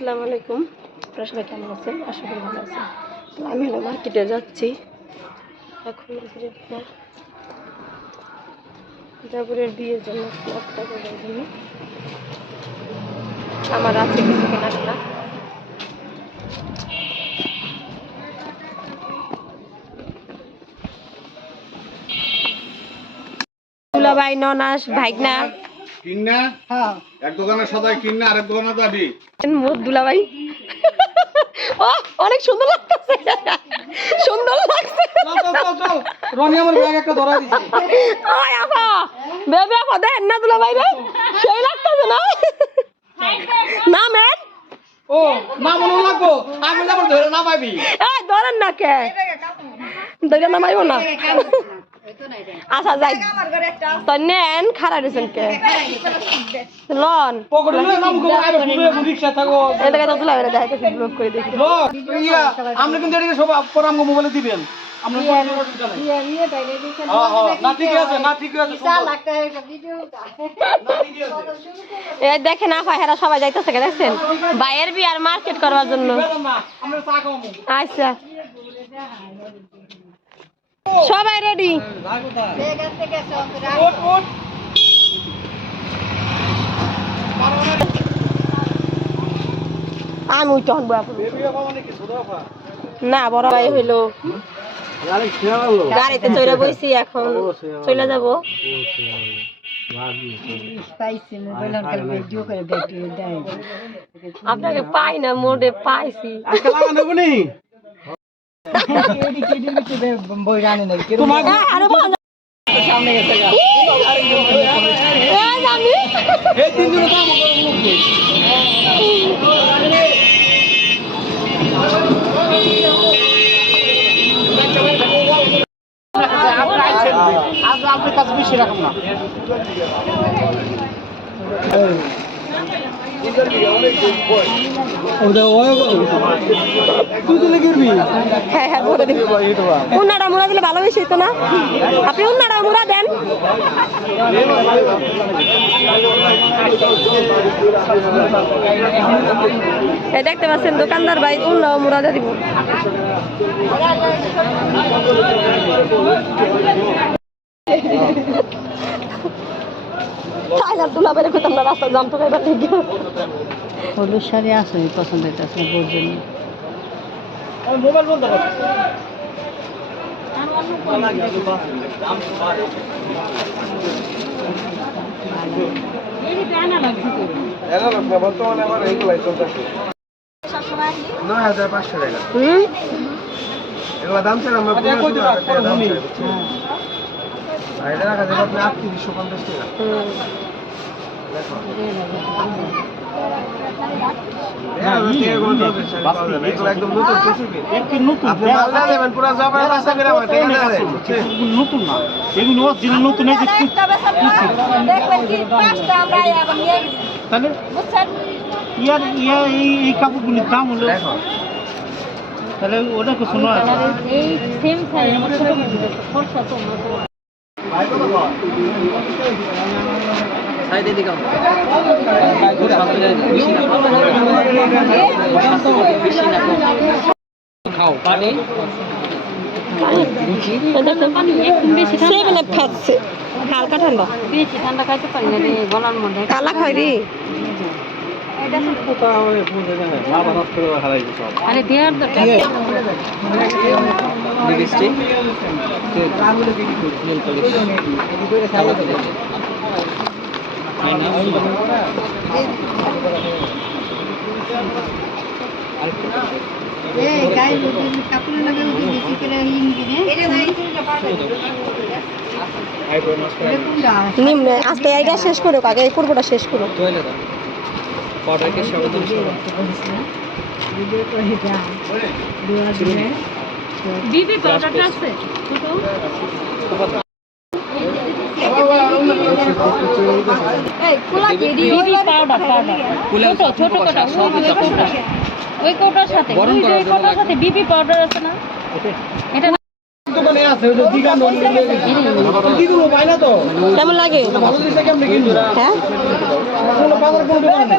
আসসালামু আলাইকুম। আপনারা সবাই কেমন আছেন? আশা করি ভালো আছেন। তো আমি হলো মার্কেটে যাচ্ছি। এখন জাবরের বিয়ের জন্য একটা করার জন্য আমার আছে কিছু কেনাকাটা। দুলাভাই, ননাস, ভাইগনা। কিন্না এক দোকানে সদাই কিন্না আরেক দোকানে যাবি। মোর দুলাভাই। ও অনেক সুন্দর লাগতেছে। সুন্দর লাগছে। রনি আমার ব্যাগ একটা ধরা দিছে। ওই আপা বেবি আপা দেন না দুলাভাই রে। সেই লাগতেছে না? না ম্যান। ও না মনে লাগবো। আমি যাব ধরে না পাইবি এই ধরেন না কে? ধরে নামাইব না। আচ্ছা যাই। তো নেন খারাপ কে? লন। এটাকে তো দুলাভাই দেখাইতেছি ব্লক করে দেখি। আপনি কিন্তু এদিকে সব পর মোবাইলে দিবেন। আমরা হ্যাঁ হ্যাঁ না ঠিক আছে না ঠিক আছে সুন্দর। না, ঠিকই আছে। এই দেখেন আপা হেরা সবাই যাইতেছে দেখছেন? বাইরের বিয়ার মার্কেট করবার জন্য। আচ্ছা। সবাই রেডি আমি ছোট বাবা না, বড় ভাই হইল। গাড়িতে চলে বইছি এখন। চলে যাব। আপনাকে পাই না মোড়ে পাইছি। আপনার কাছে বেশি রাখুন না হ্যাঁ হ্যাঁ দিলে না? আপনি দেন। এই দেখতে পাচ্ছেন, দোকানদার ভাই উন্না মুড়া দিয়ে দিব। তাইলার দুলা বেড়ে কোথাও না রাস্তা জাম তো এবার ঠিক হলুদ শাড়ি আছে পছন্দ হইতেছে বোর জন্য মোবাইল বন্ধ নয় হাজার পাঁচশো টাকা। এগুলো দাম ছিল আমরা এটা রাখা যাবে আপনি আটত্রিশশো পঞ্চাশ টাকা হ্যাঁ, নতুন না? এগুলো নতুন তাহলে ইয়ার ইয়া এই এই কাপড়গুলির দাম হলো তাহলে ওটা কিছু নয় এই সেম শাড়ি তো সেভেন আপ খাচ্ছে। হালকা ঠান্ডা বেশি ঠান্ডা খাইতে পারি না রে গলার মধ্যে কালা খাই রে। আরে দেওয়ার দরকার। নিম্নে আজকে এইটা শেষ করো আগে এই পূর্বটা শেষ করো বিবি পাউডারটা আছে বিবি পাউডার পাউডার ছোট ছোট কোটা ওই ওই কোটা ওই কোটার সাথে ওই যে ওই কোটার সাথে বিবি পাউডার আছে না? এটা দোকানে আছে ওই দিঘা নদী কি দেবো পাই না তো কেমন লাগে? ভালো জিনিসটা কেমনে কিনবো? হ্যাঁ? কোনো বাজার কোনো দোকান নেই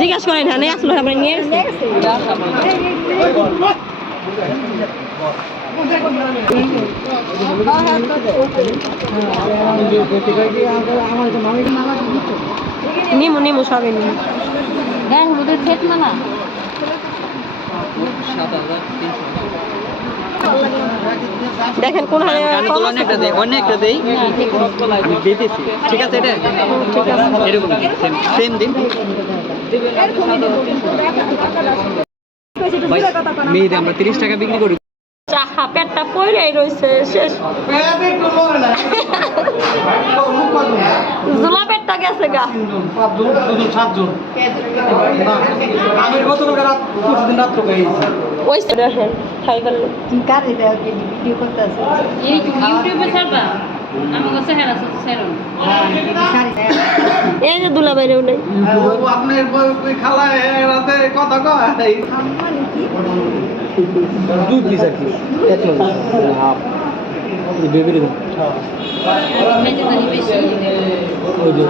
জিজ্ঞাসা করেন হ্যাঁ নিয়ে আসলো আমরা নিয়ে এসেছি। নিমু নিমু সবই নিমু। গায়ে হলুদের সেট মালা। দেখেন কোন হারে? অনেকটা দেই অনেকটা দেই। আমি দিতেছি। ঠিক আছে এটা? ঠিক আছে এরকম সেম সেম দিন মেয়েদের আমরা তিরিশ টাকা বিক্রি করি। চাহা পেটটা পইরাই রইছে শেষ। জোলা পেটটা গেছে গা। পাঁচজন দুজন সাতজন আমি গতকালকে রাত প্রতিদিন রাত্র ওই দেখেন খাই গেল ছেড়ো। এই যে দুলা বাইরেও নেই আপনার খালা রাতে কথা কয়? দুই পিস আর কি এক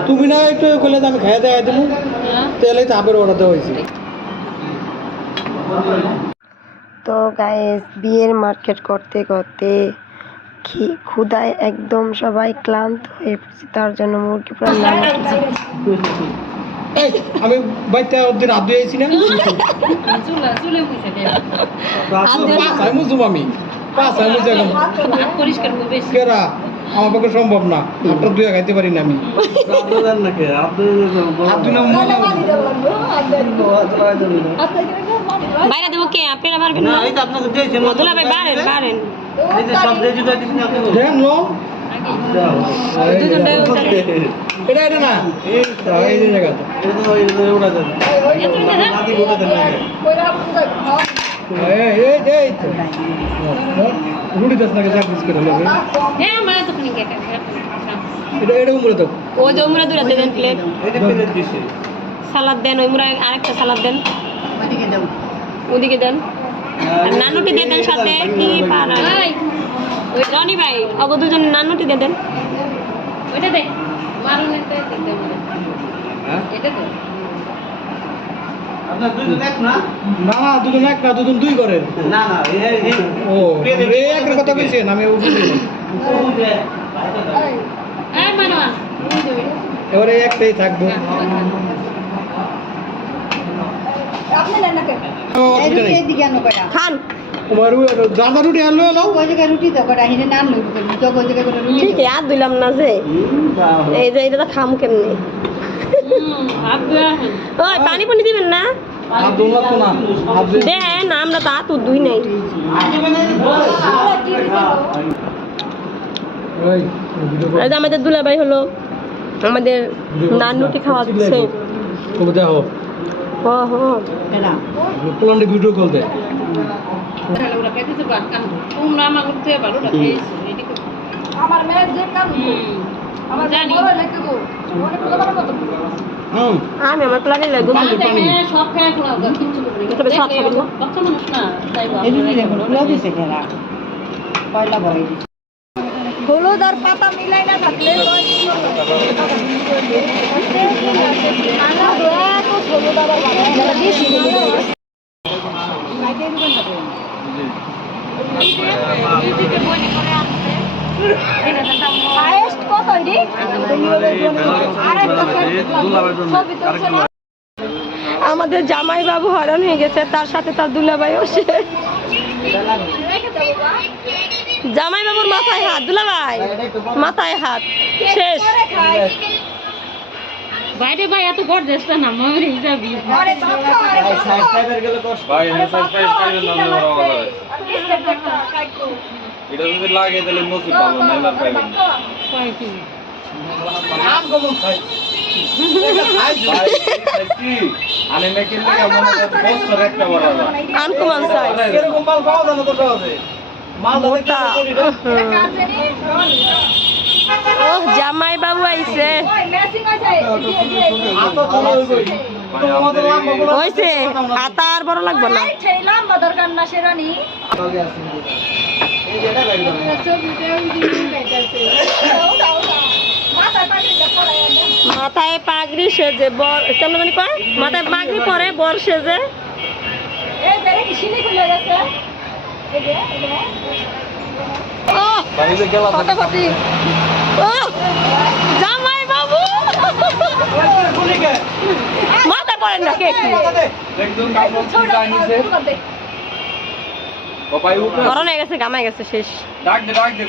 তুমি না একটু কইলে তো আমি খাইয়ে দেয় দেবো। হ্যাঁ। তাহলে তো আবার অর্ডার দেওয়া হয়েছে। তো গাইস বিয়ের মার্কেট করতে করতে ক্ষুধায় একদম সবাই ক্লান্ত হয়ে পড়ছে তার জন্য মুরগি প্রাণ এই আমি বাইতে ওদের হাত ধুয়েছি না? চুলা চুলে মুছে আমি মুজুম আমি। পাঁচ আমি মুজে পরিষ্কার কেরা আমার পক্ষে সম্ভব না হাতটা ধুয়ে খাইতে পারি না আমি বাইরে দেবো কে আপনারা পারবেন না ভাই দেন লো এটা এটা না এই রুটি দাস নাকি চাকরিস করে লোকে হ্যাঁ তো খানি কেটে এটা এটা উমরে তো ও যে উমরা দুরাতে দেন প্লেট সালাদ দেন ওই মুরা আরেকটা সালাদ দেন ওদিকে দেন আর নানুটি দিয়ে দেন সাথে কি পারা ওই রনি ভাই অগ দুজন নানুটি দিয়ে দেন ওইটা দে মারুনেরটা দেখতে এটা তো না? না দুজন এক না দুজন দুই করে। ও এই একের কথা কইছেন আমি ও বুঝি এই মানবা এবারে একটাই থাকব। ও, অসুবিধা নেই। খান। তোমার দাদা রুটি আনলো এলো ঠিক আর দিলাম না যে। এই যে এটা খাম কেমনি। ওই পানি পানি দিবেন না? দেন আমরা তো দুই নাই। আমাদের দুলাভাই হলো আমাদের নানুটি খাওয়া দিচ্ছে ভিডিও কল আমার করতে ভালো রাখেছো এদিকে আমার মেয়ের যে কাম আমার জানি। মনে হুম আমি আমার প্লানে লাগো না দেখে সব খায় খোলা করবে তবে সব খাবে না। বাচ্চা মানুষ না তাই হলুদ আর পাতা মিলাই না থাকলে হলুদ আবার বেশি হায়েস্ট কত রে আরেকটা ছবি তুলছে না আমাদের জামাই বাবু হরণ হয়ে গেছে, তার সাথে তার দুলাভাইও সে। জামাই বাবুর মাথায় হাত, দুলাভাই। মাথায় হাত। শেষ। বাইরে ভাই এত বাবা, পাইবেন না লাগছে? বাবা আর কি লাগছে একটা কাইকো? এটা যদি লাগে তাহলে নসিব পাবো নাইলে আর পাইবেন না। কয় কি? কমন খাই ভাই। কি? আনে না কিনলে কেমন একটা বড় হবে আনকমন সাইজ এরকম মাল পাওয়া যায় না তো সহজে জানি? ও জামাই বাবু আইছে। দিয়ে দিয়ে আর বড় লাগবে না। মাথায় পাগড়ি সেজে বর কেমন জানি কয়? মাথায় পাগড়ি পরে বর সেজে। কত কতি ও জামাই বাবু মাথায় পড়েন না কে? গরম হয়ে গেছে গামায় গেছে শেষ। ডাক দে ডাক দে